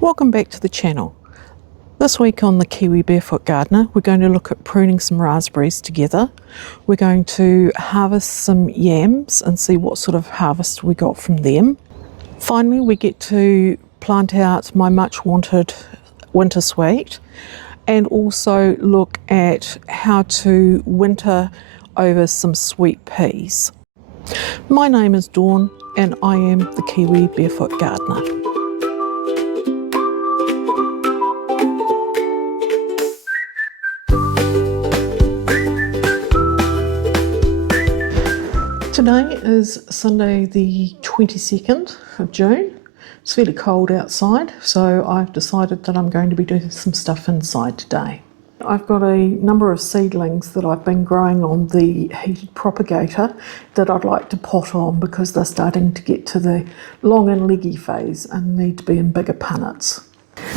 Welcome back to the channel. This week on the Kiwi Barefoot Gardener, we're going to look at pruning some raspberries together. We're going to harvest some yams and see what sort of harvest we got from them. Finally, we get to plant out my much wanted winter sweet and also look at how to winter over some sweet peas. My name is Dawn and I am the Kiwi Barefoot Gardener. Today is Sunday the 22nd of June. It's fairly cold outside, so I've decided that I'm going to be doing some stuff inside today. I've got a number of seedlings that I've been growing on the heated propagator that I'd like to pot on because they're starting to get to the long and leggy phase and need to be in bigger punnets.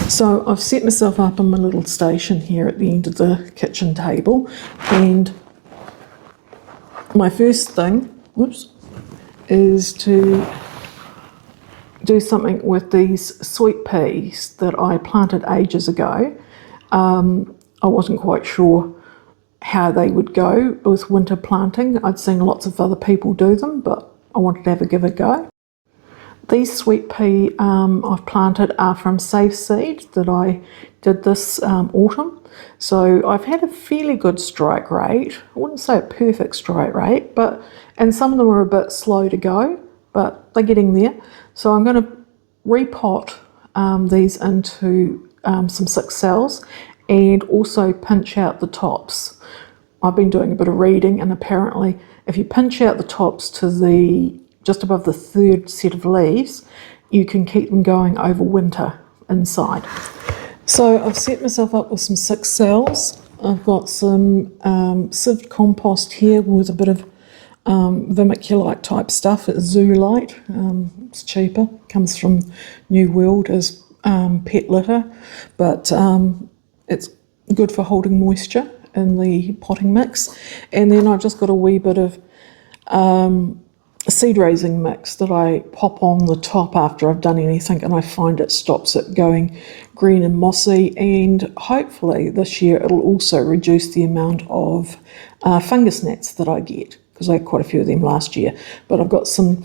So I've set myself up on my little station here at the end of the kitchen table, and my first thing is to do something with these sweet peas that I planted ages ago. I wasn't quite sure how they would go with winter planting. I'd seen lots of other people do them, but I wanted to give a go. These sweet pea I've planted are from Safe Seed that I did this autumn. So I've had a fairly good strike rate. I wouldn't say a perfect strike rate, and some of them are a bit slow to go, but they're getting there. So I'm going to repot these into some 6 cells and also pinch out the tops. I've been doing a bit of reading, and apparently if you pinch out the tops to just above the 3rd set of leaves, you can keep them going over winter inside. So I've set myself up with some 6 cells. I've got some sieved compost here with a bit of vermiculite type stuff. It's zoolite. It's cheaper. Comes from New World as pet litter, but it's good for holding moisture in the potting mix. And then I've just got a wee bit of seed raising mix that I pop on the top after I've done anything, and I find it stops it going green and mossy, and hopefully this year it'll also reduce the amount of fungus gnats that I get, because I had quite a few of them last year. But I've got some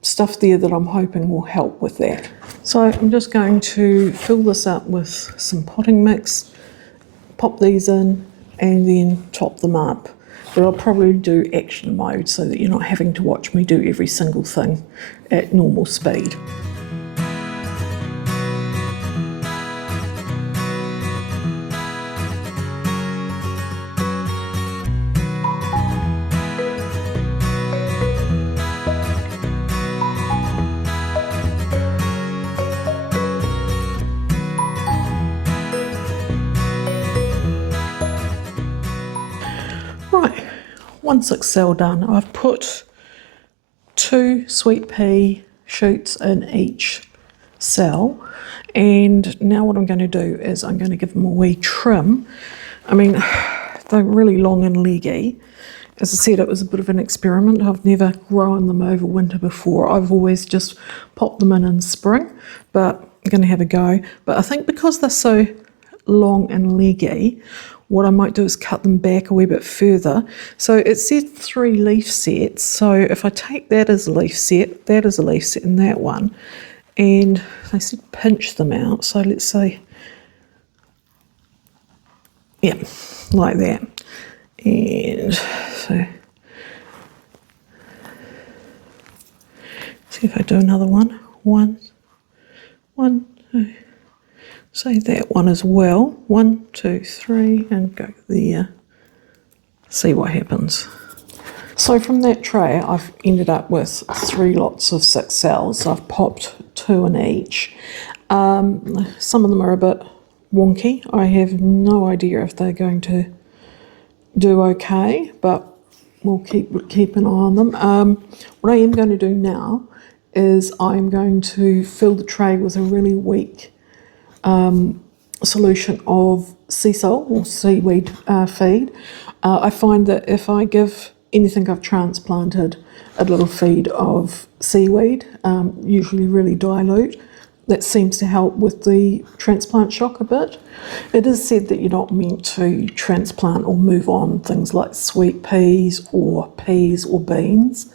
stuff there that I'm hoping will help with that. So I'm just going to fill this up with some potting mix, pop these in, and then top them up. But I'll probably do action mode so that you're not having to watch me do every single thing at normal speed. Right, 1 6 cell done. I've put 2 sweet pea shoots in each cell, and now what I'm going to do is I'm going to give them a wee trim. I mean, they're really long and leggy. As I said, it was a bit of an experiment. I've never grown them over winter before. I've always just popped them in spring, but I'm going to have a go. But I think because they're so long and leggy, what I might do is cut them back a wee bit further. So it said 3 leaf sets. So if I take that as a leaf set, that is a leaf set, and that one, and they said pinch them out. So let's say, yeah, like that. And so, see if I do another one. One, 2. Say that one as well. 1 2 3, and go there. See what happens. So from that tray, I've ended up with 3 lots of 6 cells. I've popped 2 in each. Some of them are a bit wonky. I have no idea if they're going to do okay, but we'll keep an eye on them. What I am going to do now is I'm going to fill the tray with a really weak solution of sea salt or seaweed feed. I find that if I give anything I've transplanted a little feed of seaweed, usually really dilute, that seems to help with the transplant shock a bit. It is said that you're not meant to transplant or move on things like sweet peas or beans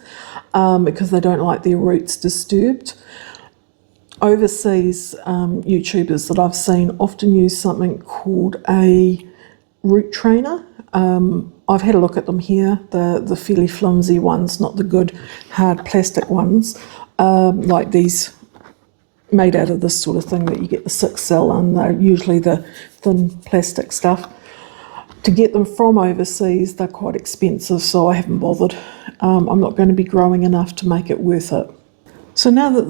because they don't like their roots disturbed. Overseas YouTubers that I've seen often use something called a root trainer. I've had a look at them here, the fairly flimsy ones, not the good hard plastic ones, like these made out of this sort of thing that you get the 6 cell, and they're usually the thin plastic stuff. To get them from overseas, they're quite expensive, so I haven't bothered. I'm not going to be growing enough to make it worth it. So now that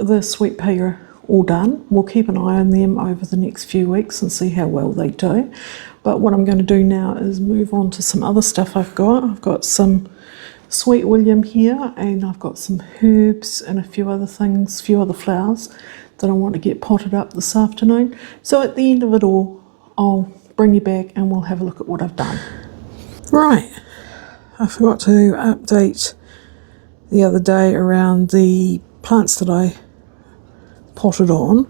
the sweet pea are all done, we'll keep an eye on them over the next few weeks and see how well they do. But what I'm going to do now is move on to some other stuff I've got. I've got some Sweet William here, and I've got some herbs and a few other things, a few other flowers that I want to get potted up this afternoon. So at the end of it all, I'll bring you back and we'll have a look at what I've done. Right, I forgot to update the other day around the plants that I potted on.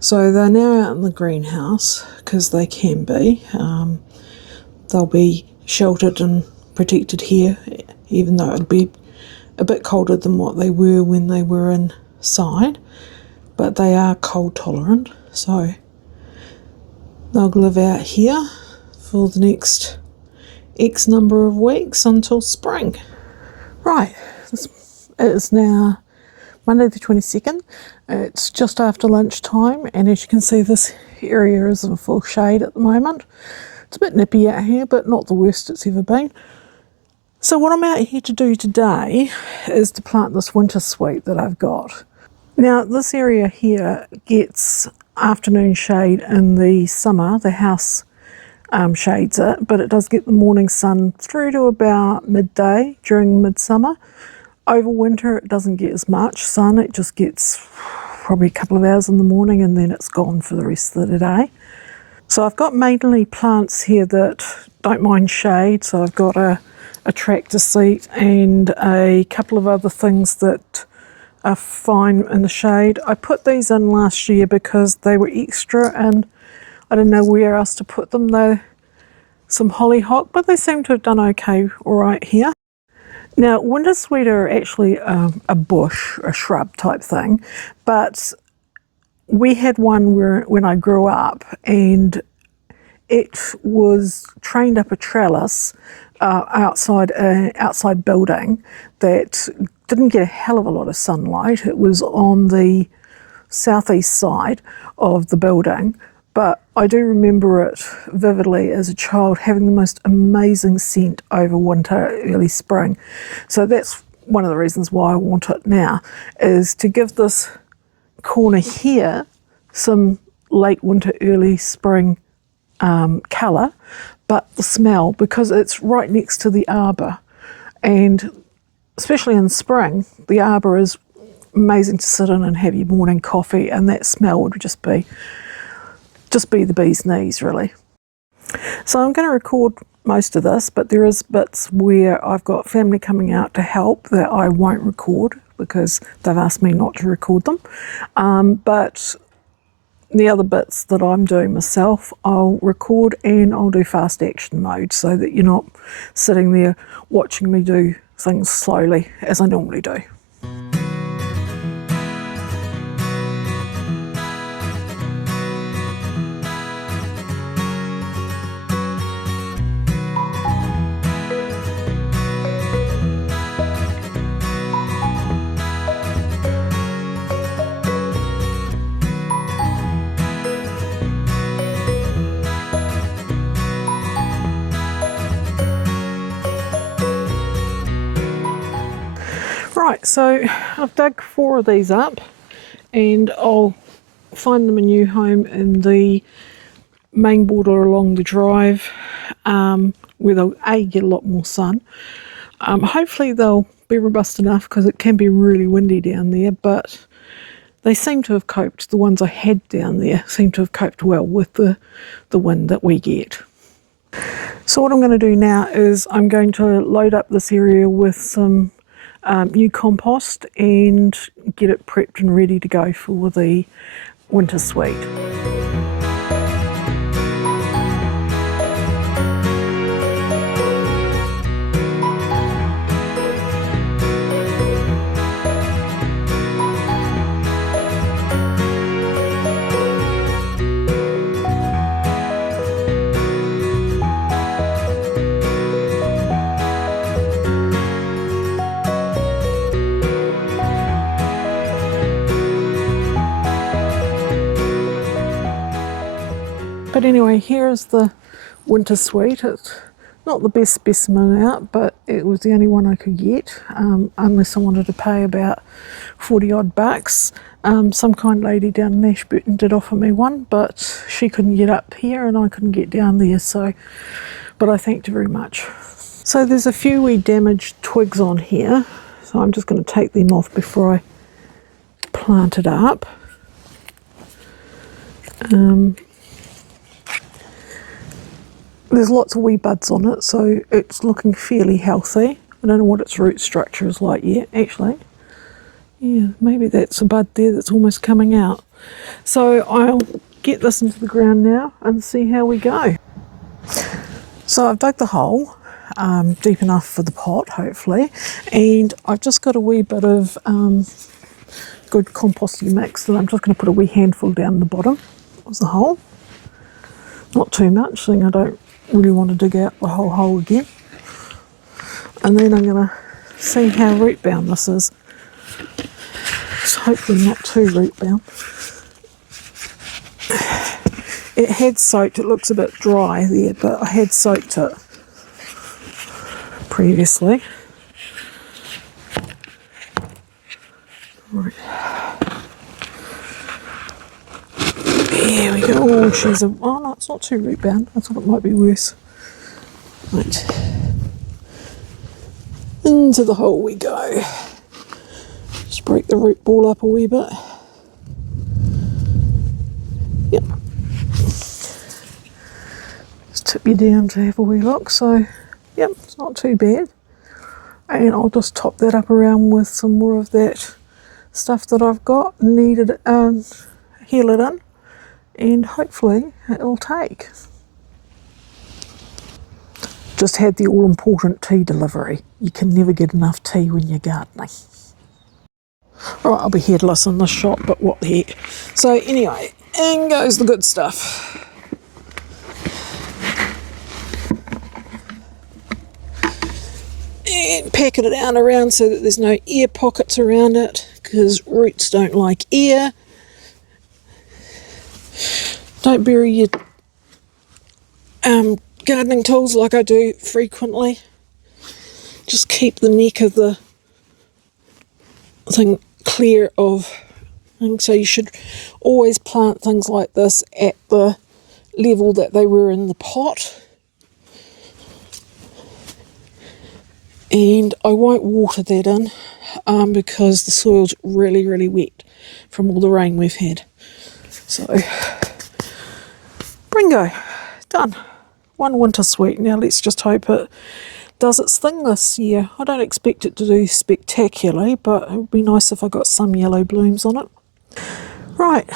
So they're now out in the greenhouse because they can be. They'll be sheltered and protected here, even though it'll be a bit colder than what they were when they were inside, but they are cold tolerant, so they'll live out here for the next X number of weeks until spring. Right, it is now Monday the 22nd. It's just after lunchtime, and as you can see, this area is in full shade at the moment. It's a bit nippy out here, but not the worst it's ever been. So what I'm out here to do today is to plant this winter sweet that I've got. Now this area here gets afternoon shade in the summer. The house shades it, but it does get the morning sun through to about midday during midsummer. Over winter it doesn't get as much sun, it just gets probably a couple of hours in the morning and then it's gone for the rest of the day. So I've got mainly plants here that don't mind shade, so I've got a tractor seat and a couple of other things that are fine in the shade. I put these in last year because they were extra and I didn't know where else to put them. They're some hollyhock, but they seem to have done okay all right here. Now winter sweet are actually a bush, a shrub type thing, but we had one when I grew up, and it was trained up a trellis outside an outside building that didn't get a hell of a lot of sunlight. It was on the southeast side of the building, but I do remember it vividly as a child, having the most amazing scent over winter, early spring. So that's one of the reasons why I want it now, is to give this corner here some late winter, early spring colour, but the smell, because it's right next to the arbour, and especially in spring, the arbour is amazing to sit in and have your morning coffee, and that smell would just be the bee's knees, really. So I'm going to record most of this, but there is bits where I've got family coming out to help that I won't record because they've asked me not to record them. But the other bits that I'm doing myself, I'll record and I'll do fast action mode so that you're not sitting there watching me do things slowly as I normally do. Right, so I've dug 4 of these up and I'll find them a new home in the main border along the drive where they'll get a lot more sun. Hopefully they'll be robust enough because it can be really windy down there, but they seem to have coped, the ones I had down there seem to have coped well with the wind that we get. So what I'm going to do now is I'm going to load up this area with some new compost and get it prepped and ready to go for the winter sweet. But anyway, here is the winter sweet. It's not the best specimen out, but it was the only one I could get, unless I wanted to pay about 40 odd bucks. Some kind lady down in Ashburton did offer me one, but she couldn't get up here and I couldn't get down there, so, but I thanked her very much. So there's a few wee damaged twigs on here, so I'm just going to take them off before I plant it up. There's lots of wee buds on it, so it's looking fairly healthy. I don't know what its root structure is like yet, actually. Yeah, maybe that's a bud there that's almost coming out. So I'll get this into the ground now and see how we go. So I've dug the hole, deep enough for the pot, hopefully, and I've just got a wee bit of good composty mix that I'm just going to put a wee handful down the bottom of the hole. Not too much, seeing I don't really want to dig out the whole hole again. And then I'm going to see how root bound this is. It's hopefully not too root bound. It had soaked, it looks a bit dry there, but I had soaked it previously. Right. There we go. Oh, she's a. Oh no, it's not too root bound. I thought it might be worse. Right. Into the hole we go. Just break the root ball up a wee bit. Yep. Just tip you down to have a wee look. So, yep, it's not too bad. And I'll just top that up around with some more of that stuff that I've got. Needed heal it in. And hopefully it'll take. Just had the all-important tea delivery. You can never get enough tea when you're gardening. Right, I'll be headless in this shot, but what the heck. So anyway, in goes the good stuff. And packing it down around so that there's no air pockets around it, because roots don't like air. Don't bury your gardening tools like I do frequently. Just keep the neck of the thing clear of things. So you should always plant things like this at the level that they were in the pot. And I won't water that in because the soil's really, really wet from all the rain we've had. So, Bringo, done. One winter sweet. Now let's just hope it does its thing this year. I don't expect it to do spectacularly, but it would be nice if I got some yellow blooms on it. Right,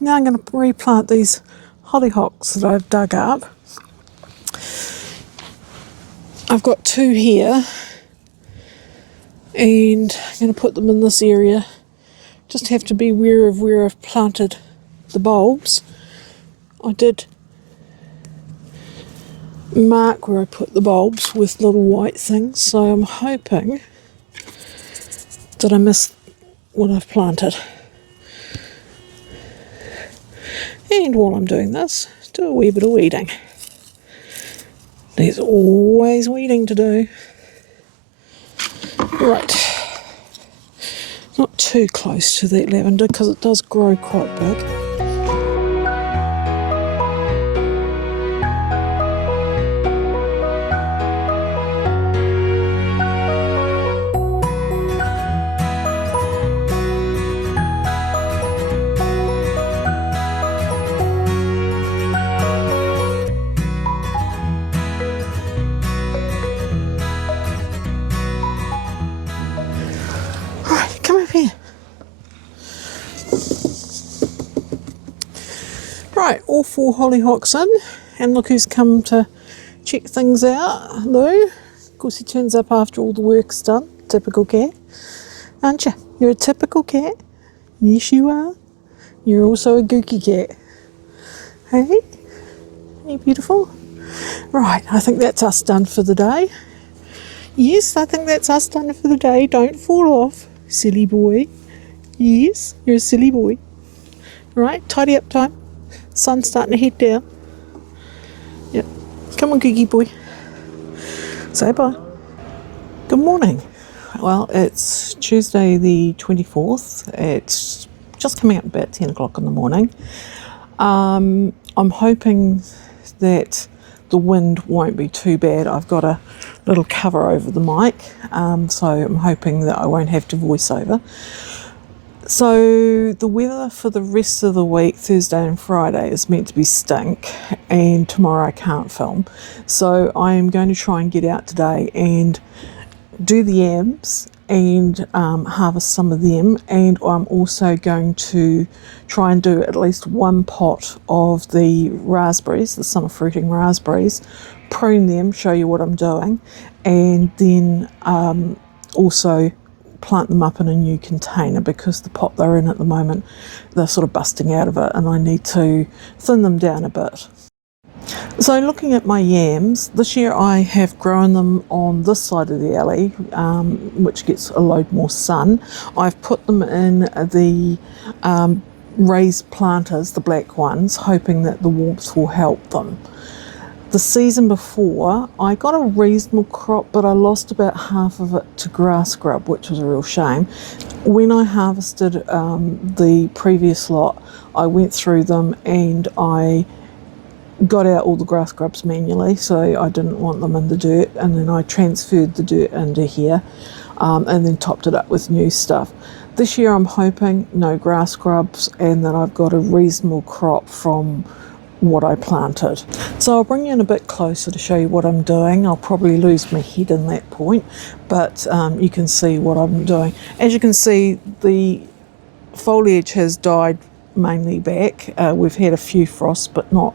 now I'm going to replant these hollyhocks that I've dug up. I've got two here, and I'm going to put them in this area. Just have to be aware of where I've planted the bulbs. I did mark where I put the bulbs with little white things, so I'm hoping that I missed what I've planted. And while I'm doing this, do a wee bit of weeding. There's always weeding to do. Right. Not too close to that lavender because it does grow quite big. Right, all 4 hollyhocks in, and look who's come to check things out, Lou. Of course he turns up after all the work's done. Typical cat, aren't you? You're a typical cat. Yes you are. You're also a gooky cat. Hey? You beautiful? Right, I think that's us done for the day. Yes, I think that's us done for the day. Don't fall off, silly boy. Yes, you're a silly boy. Right, tidy up time. Sun's starting to head down. Yep. Come on, gooky boy. Say bye. Good morning. Well, it's Tuesday the 24th. It's just coming up about 10 o'clock in the morning. I'm hoping that the wind won't be too bad. I've got a little cover over the mic, so I'm hoping that I won't have to voice over. So the weather for the rest of the week, Thursday and Friday, is meant to be stink, and tomorrow I can't film. So I am going to try and get out today and do the yams and harvest some of them, and I'm also going to try and do at least 1 pot of the raspberries, the summer fruiting raspberries, prune them, show you what I'm doing, and then also plant them up in a new container, because the pot they're in at the moment, they're sort of busting out of it and I need to thin them down a bit. So looking at my yams, this year I have grown them on this side of the alley, which gets a load more sun. I've put them in the raised planters, the black ones, hoping that the warmth will help them. The season before, I got a reasonable crop, but I lost about half of it to grass grub, which was a real shame. When I harvested the previous lot, I went through them and I got out all the grass grubs manually, so I didn't want them in the dirt, and then I transferred the dirt into here and then topped it up with new stuff. This year I'm hoping no grass grubs and that I've got a reasonable crop from what I planted. So I'll bring you in a bit closer to show you what I'm doing. I'll probably lose my head in that point, but you can see what I'm doing. As you can see, the foliage has died mainly back. We've had a few frosts, but not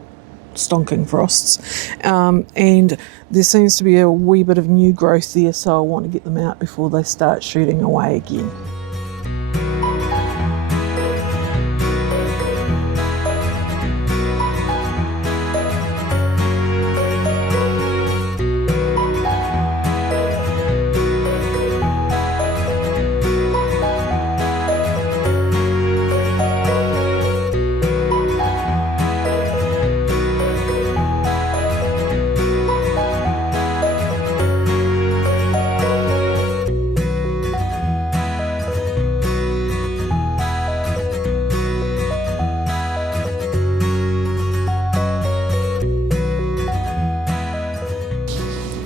stonking frosts, and there seems to be a wee bit of new growth there, so I want to get them out before they start shooting away again.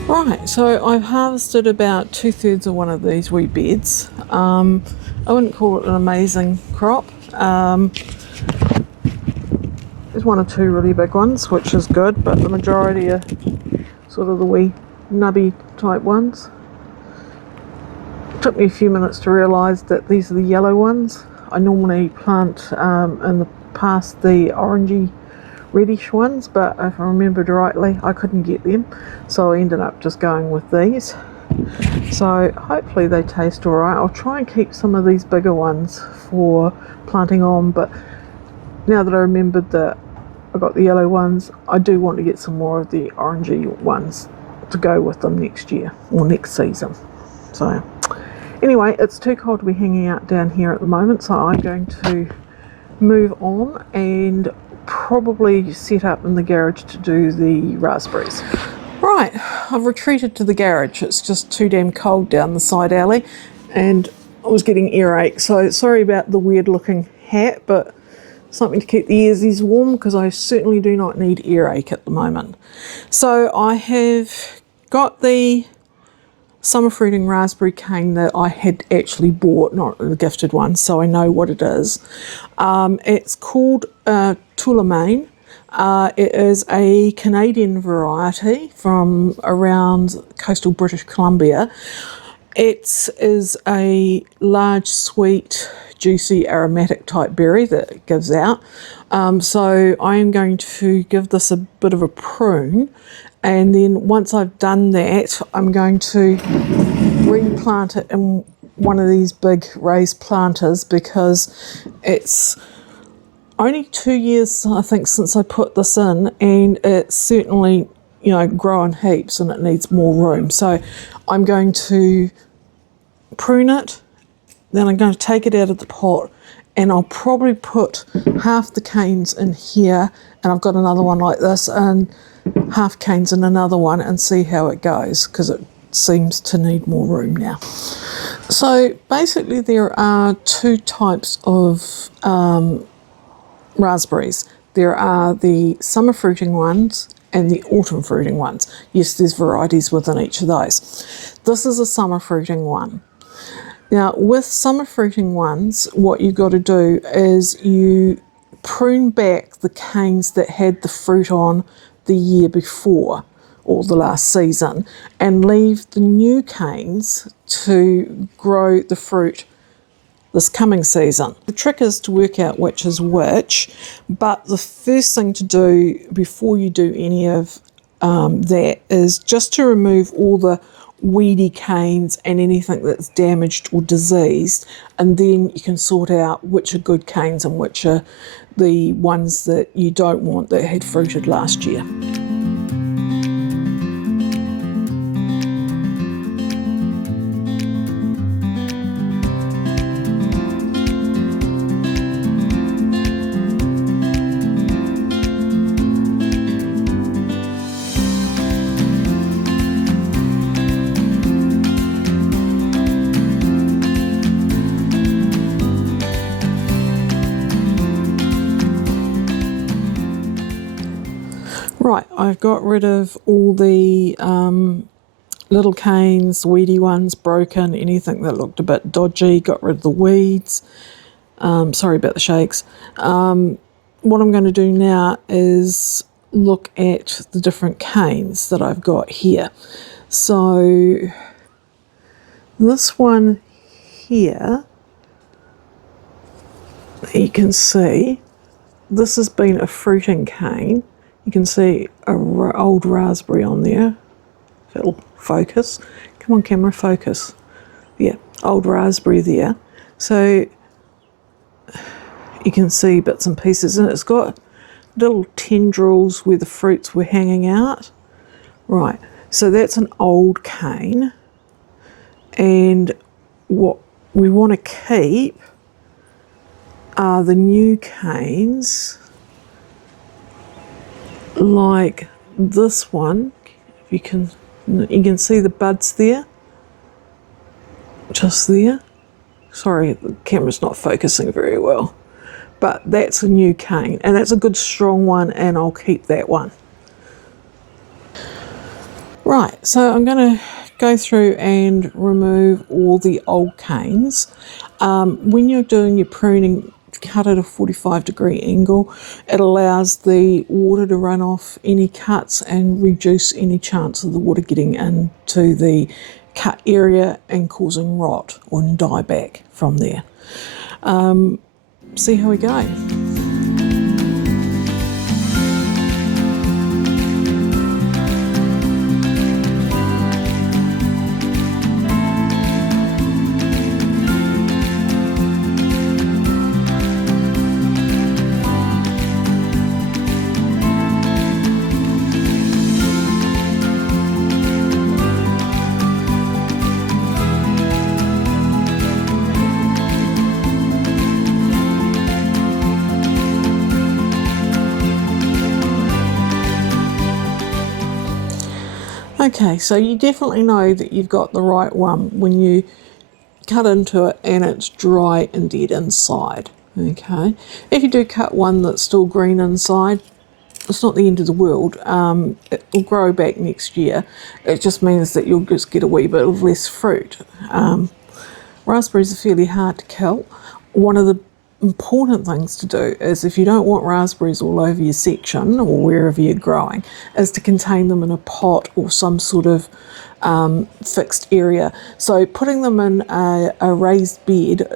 Right, so I've harvested about 2/3 of one of these wee beds. I wouldn't call it an amazing crop. There's 1 or 2 really big ones, which is good, but the majority are sort of the wee nubby type ones. It took me a few minutes to realise that these are the yellow ones. I normally plant in the past the orangey reddish ones, but if I remembered rightly I couldn't get them, so I ended up just going with these. So hopefully they taste alright. I'll try and keep some of these bigger ones for planting on, but now that I remembered that I got the yellow ones, I do want to get some more of the orangey ones to go with them next year or next season. So anyway, it's too cold to be hanging out down here at the moment, so I'm going to move on and probably set up in the garage to do the raspberries. Right, I've retreated to the garage. It's just too damn cold down the side alley and I was getting earache, so sorry about the weird looking hat, but something to keep the earsies warm, because I certainly do not need earache at the moment. So I have got the summer fruiting raspberry cane that I had actually bought, not the gifted one, so I know what it is. It's called Tulamane. It is a Canadian variety from around coastal British Columbia, It is a large, sweet, juicy, aromatic type berry that it gives out. So I am going to give this a bit of a prune, and then once I've done that, I'm going to replant it in one of these big raised planters, because it's only 2 years, I think, since I put this in, and it's certainly, growing heaps and it needs more room. So I'm going to prune it, then I'm going to take it out of the pot, and I'll probably put half the canes in here, and I've got another one like this, and half canes in another one, and see how it goes, because it seems to need more room now. So basically there are two types of raspberries. There are the summer fruiting ones and the autumn fruiting ones. Yes, there's varieties within each of those. This is a summer fruiting one. Now, with summer fruiting ones, what you've got to do is you prune back the canes that had the fruit on the year before or the last season, and leave the new canes to grow the fruit this coming season. The trick is to work out which is which, but the first thing to do before you do any of that is just to remove all the weedy canes and anything that's damaged or diseased, and then you can sort out which are good canes and which are the ones that you don't want that had fruited last year. Right, I've got rid of all the little canes, weedy ones, broken, anything that looked a bit dodgy, got rid of the weeds. Sorry about the shakes. What I'm going to do now is look at the different canes that I've got here. So this one here, you can see, this has been a fruiting cane. You can see an old raspberry on there. If it'll focus. Come on, camera, focus. Yeah, old raspberry there. So you can see bits and pieces, and it's got little tendrils where the fruits were hanging out. Right, so that's an old cane. And what we want to keep are the new canes, like this one. If you can see the buds there, just there. Sorry, the camera's not focusing very well, but that's a new cane, and that's a good strong one, and I'll keep that one. Right, so I'm going to go through and remove all the old canes. When you're doing your pruning, cut at a 45-degree angle. It allows the water to run off any cuts and reduce any chance of the water getting into the cut area and causing rot or dieback from there. See how we go. Okay, so you definitely know that you've got the right one when you cut into it and it's dry and dead inside. Okay, if you do cut one that's still green inside, it's not the end of the world. It will grow back next year. It just means that you'll just get a wee bit of less fruit. Raspberries are fairly hard to kill. One of the important things to do is, if you don't want raspberries all over your section or wherever you're growing, is to contain them in a pot or some sort of fixed area. So putting them in a raised bed,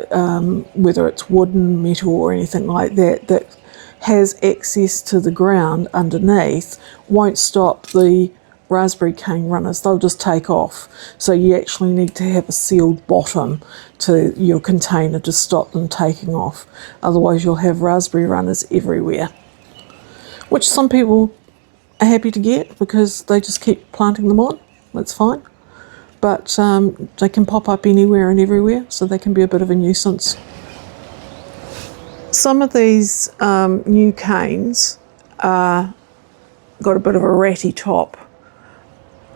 whether it's wooden, metal or anything like that, that has access to the ground underneath, won't stop the raspberry cane runners. They'll just take off. So you actually need to have a sealed bottom to your container to stop them taking off. Otherwise you'll have raspberry runners everywhere, which some people are happy to get because they just keep planting them on. That's fine. But they can pop up anywhere and everywhere, so they can be a bit of a nuisance. Some of these new canes got a bit of a ratty top.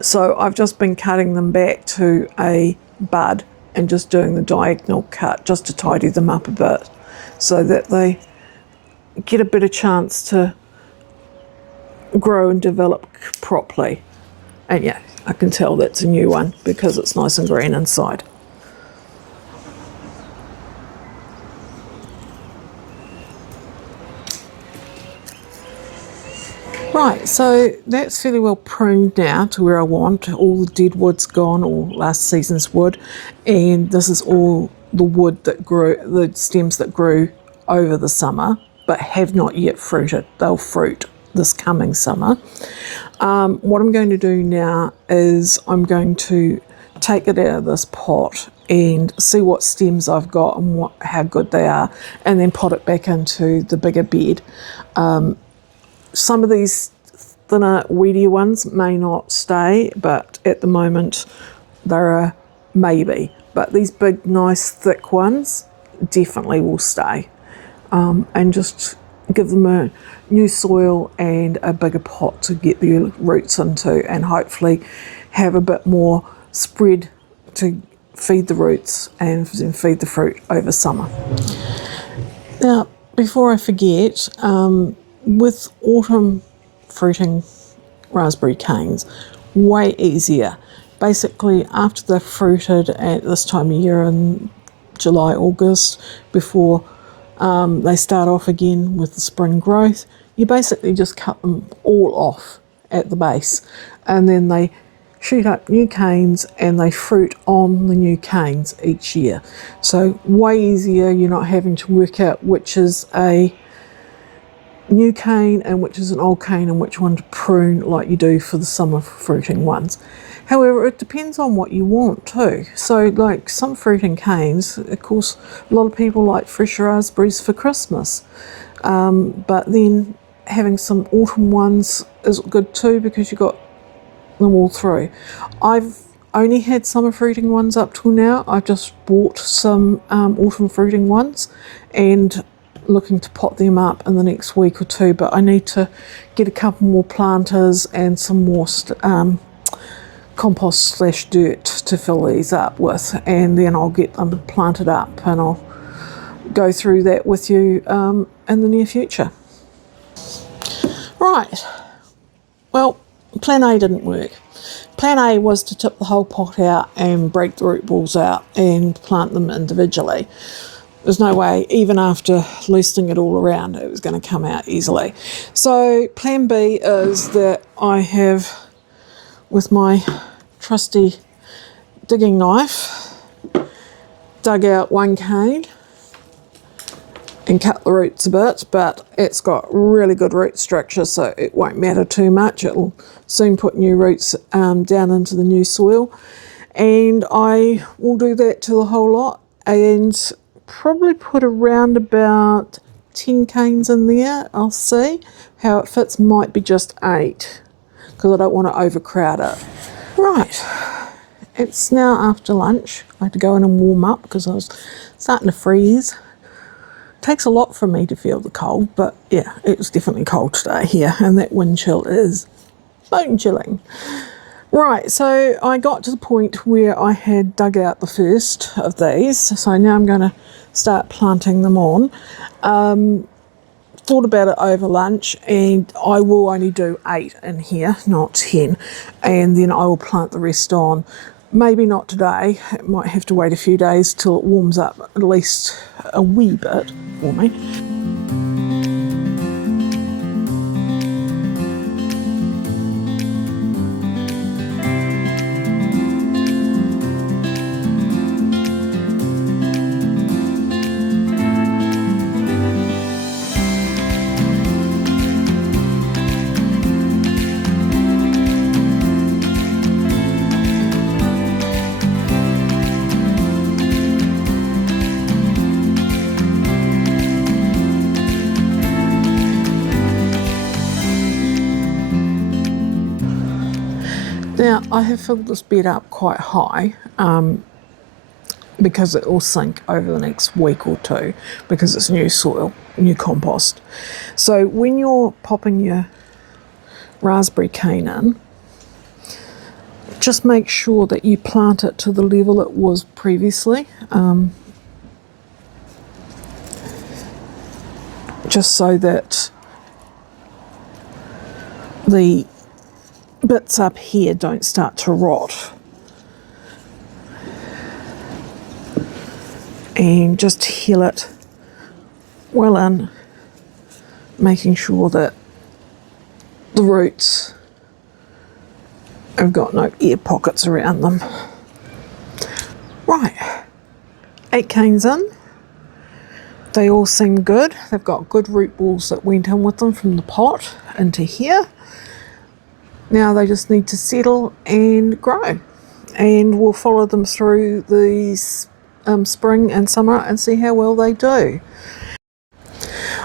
So I've just been cutting them back to a bud and just doing the diagonal cut just to tidy them up a bit so that they get a better chance to grow and develop properly. And yeah, I can tell that's a new one because it's nice and green inside. Right, so that's fairly well pruned now to where I want. All the dead wood's gone, all last season's wood, and this is all the wood that grew, the stems that grew over the summer but have not yet fruited. They'll fruit this coming summer. What I'm going to do now is I'm going to take it out of this pot and see what stems I've got and how good they are, and then pot it back into the bigger bed. Some of these thinner, weedier ones may not stay, but at the moment they're a maybe. But these big, nice, thick ones definitely will stay. And just give them a new soil and a bigger pot to get their roots into, and hopefully have a bit more spread to feed the roots and feed the fruit over summer. Now, before I forget, with autumn fruiting raspberry canes, way easier. Basically, after they're fruited at this time of year in July, August, before they start off again with the spring growth, you basically just cut them all off at the base, and then they shoot up new canes and they fruit on the new canes each year. So way easier. You're not having to work out which is a new cane and which is an old cane and which one to prune like you do for the summer fruiting ones. However, it depends on what you want too. So like some fruiting canes, of course, a lot of people like fresh raspberries for Christmas. But then having some autumn ones is good too because you've got them all through. I've only had summer fruiting ones up till now. I've just bought some autumn fruiting ones and looking to pot them up in the next week or two, but I need to get a couple more planters and some more compost / dirt to fill these up with, and then I'll get them planted up and I'll go through that with you in the near future. Right, well, plan A didn't work. Plan A was to tip the whole pot out and break the root balls out and plant them individually. There's no way, even after loosening it all around, it was going to come out easily. So plan B is that I have, with my trusty digging knife, dug out one cane and cut the roots a bit, but it's got really good root structure, so it won't matter too much. It'll soon put new roots down into the new soil. And I will do that to the whole lot and probably put around about 10 canes in there. I'll see how it fits. Might be just 8 because I don't want to overcrowd it. Right, it's now after lunch. I had to go in and warm up because I was starting to freeze. Takes a lot for me to feel the cold, but yeah, it was definitely cold today here, and that wind chill is bone chilling. Right, so I got to the point where I had dug out the first of these, so now I'm going to start planting them on. Thought about it over lunch, and I will only do 8 in here, not 10, and then I will plant the rest on Maybe not today. It might have to wait a few days till it warms up at least a wee bit for me. Now, I have filled this bed up quite high because it will sink over the next week or two because it's new soil, new compost. So when you're popping your raspberry cane in, just make sure that you plant it to the level it was previously, just so that the bits up here don't start to rot. And just heel it well in, making sure that the roots have got no air pockets around them. Right, 8 canes in. They all seem good. They've got good root balls that went in with them from the pot into here. Now they just need to settle and grow, and we'll follow them through the spring and summer and see how well they do.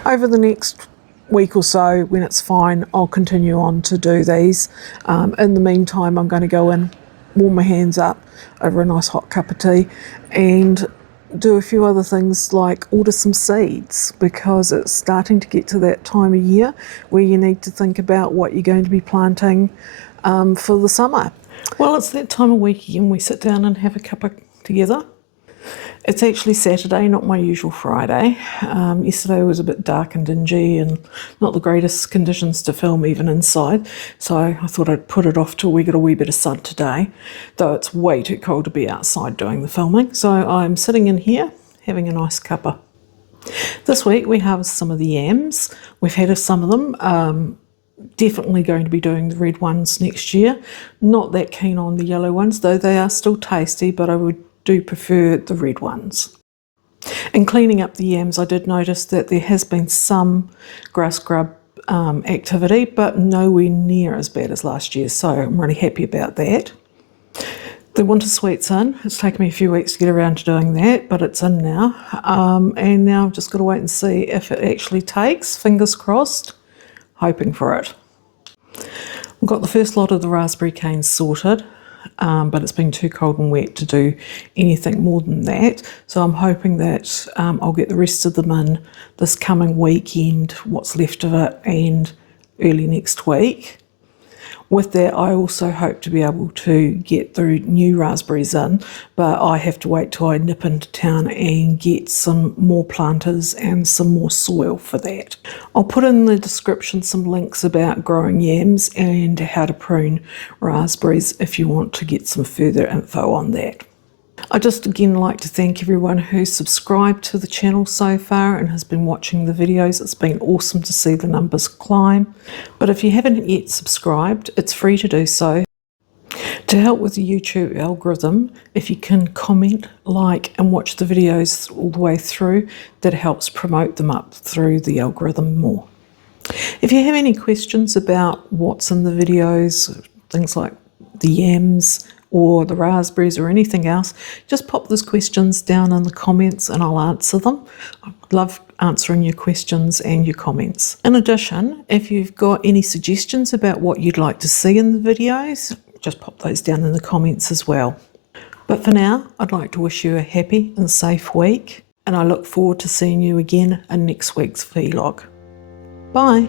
Over the next week or so, when it's fine, I'll continue on to do these. In the meantime, I'm going to go in, warm my hands up over a nice hot cup of tea, and do a few other things like order some seeds, because it's starting to get to that time of year where you need to think about what you're going to be planting for the summer. Well, it's that time of week again. We sit down and have a cuppa together. It's actually Saturday, not my usual Friday. Yesterday was a bit dark and dingy and not the greatest conditions to film even inside, so I thought I'd put it off till we get a wee bit of sun today, though it's way too cold to be outside doing the filming. So I'm sitting in here having a nice cuppa. This week we harvested some of the yams. We've had some of them. Definitely going to be doing the red ones next year. Not that keen on the yellow ones, though they are still tasty, but I do prefer the red ones. In cleaning up the yams, I did notice that there has been some grass grub activity, but nowhere near as bad as last year, so I'm really happy about that. The winter sweet's in. It's taken me a few weeks to get around to doing that, but it's in now. And now I've just got to wait and see if it actually takes. Fingers crossed. Hoping for it. I've got the first lot of the raspberry canes sorted, but it's been too cold and wet to do anything more than that. So I'm hoping that I'll get the rest of them in this coming weekend, what's left of it, and early next week. With that, I also hope to be able to get the new raspberries in, but I have to wait till I nip into town and get some more planters and some more soil for that. I'll put in the description some links about growing yams and how to prune raspberries if you want to get some further info on that. I'd just again like to thank everyone who's subscribed to the channel so far and has been watching the videos. It's been awesome to see the numbers climb. But if you haven't yet subscribed, it's free to do so. To help with the YouTube algorithm, if you can comment, like and watch the videos all the way through, that helps promote them up through the algorithm more. If you have any questions about what's in the videos, things like the yams, or the raspberries or anything else, just pop those questions down in the comments and I'll answer them. I love answering your questions and your comments. In addition, if you've got any suggestions about what you'd like to see in the videos, just pop those down in the comments as well. But for now, I'd like to wish you a happy and safe week, and I look forward to seeing you again in next week's vlog. Bye.